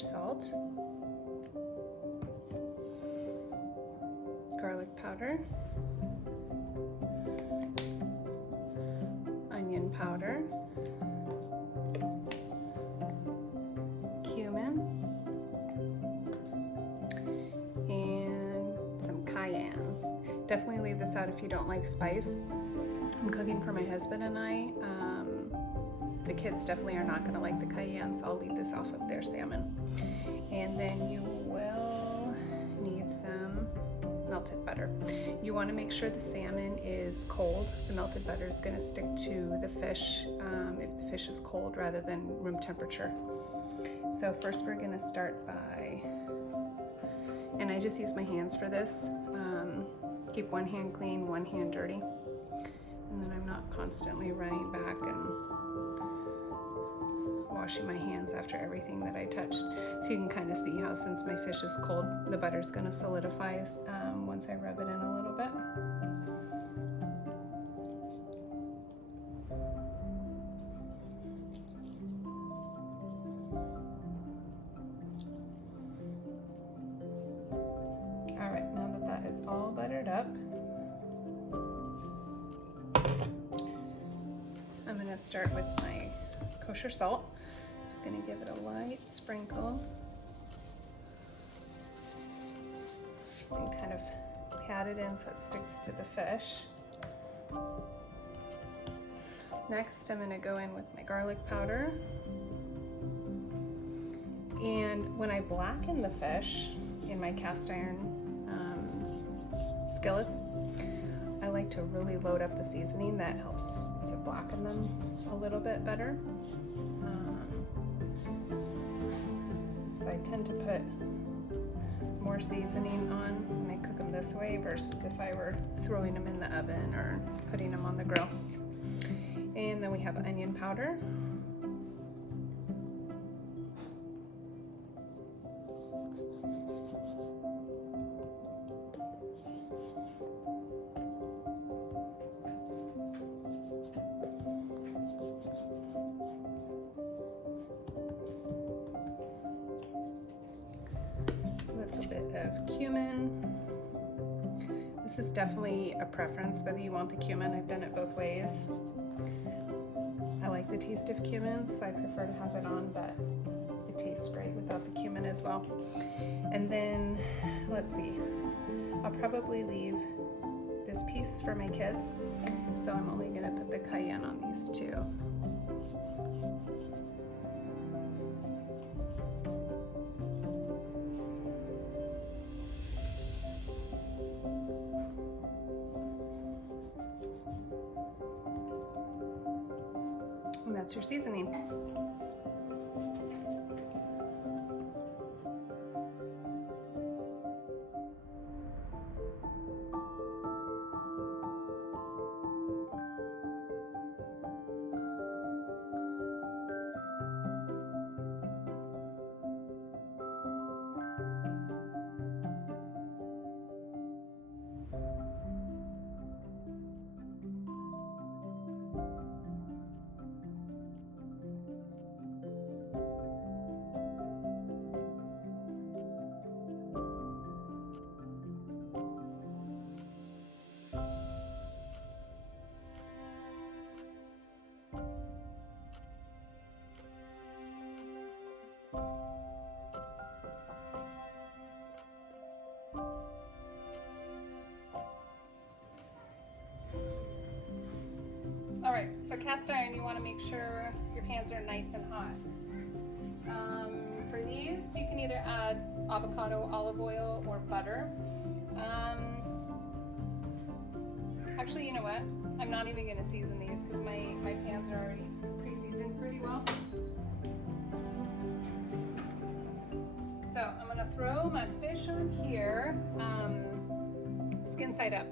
salt, garlic powder, onion powder, cumin, and some cayenne. Definitely leave this out if you don't like spice. I'm cooking for my husband and I. The kids definitely are not going to like the cayenne, so I'll leave this off of their salmon. And then you will need some melted butter. You want to make sure the salmon is cold. The melted butter is going to stick to the fish if the fish is cold rather than room temperature. So first we're going to start by, and I just use my hands for this. Keep one hand clean, one hand dirty. And then I'm not constantly running back and washing my hands after everything that I touched. So you can kind of see how, since my fish is cold, the butter's going to solidify once I rub it in a little bit. All right, now that that is all buttered up, I'm going to start with my kosher salt. Just going to give it a light sprinkle and kind of pat it in so it sticks to the fish. Next, I'm going to go in with my garlic powder. And when I blacken the fish in my cast iron skillets, I like to really load up the seasoning. That helps to blacken them a little bit better. So I tend to put more seasoning on when I cook them this way versus if I were throwing them in the oven or putting them on the grill. And then we have onion powder. A bit of cumin. This is definitely a preference whether you want the cumin. I've done it both ways. I like the taste of cumin, so I prefer to have it on, but it tastes great without the cumin as well. And then, let's see, I'll probably leave this piece for my kids, so I'm only going to put the cayenne on these two. And that's your seasoning. All right, so cast iron, you want to make sure your pans are nice and hot. For these, you can either add avocado, olive oil, or butter. Actually, you know what? I'm not even going to season these because my pans are already pre-seasoned pretty well. So I'm going to throw my fish on here, skin side up.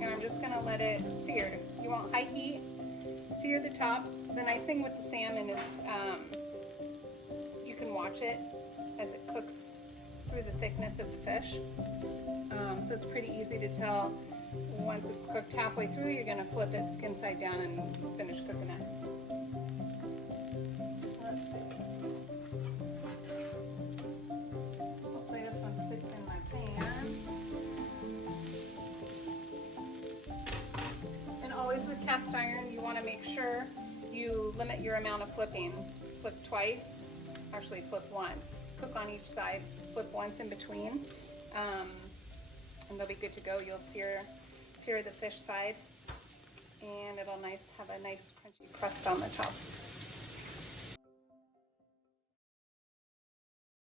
And I'm just gonna let it sear. You want high heat, sear the top. The nice thing with the salmon is you can watch it as it cooks through the thickness of the fish. So it's pretty easy to tell. Once it's cooked halfway through, you're gonna flip it skin side down and finish cooking it. Let's see. want to make sure you limit your amount of flipping. Flip twice, actually flip once. Cook on each side, flip once in between, and they'll be good to go. You'll sear the fish side, and it'll have a nice crunchy crust on the top.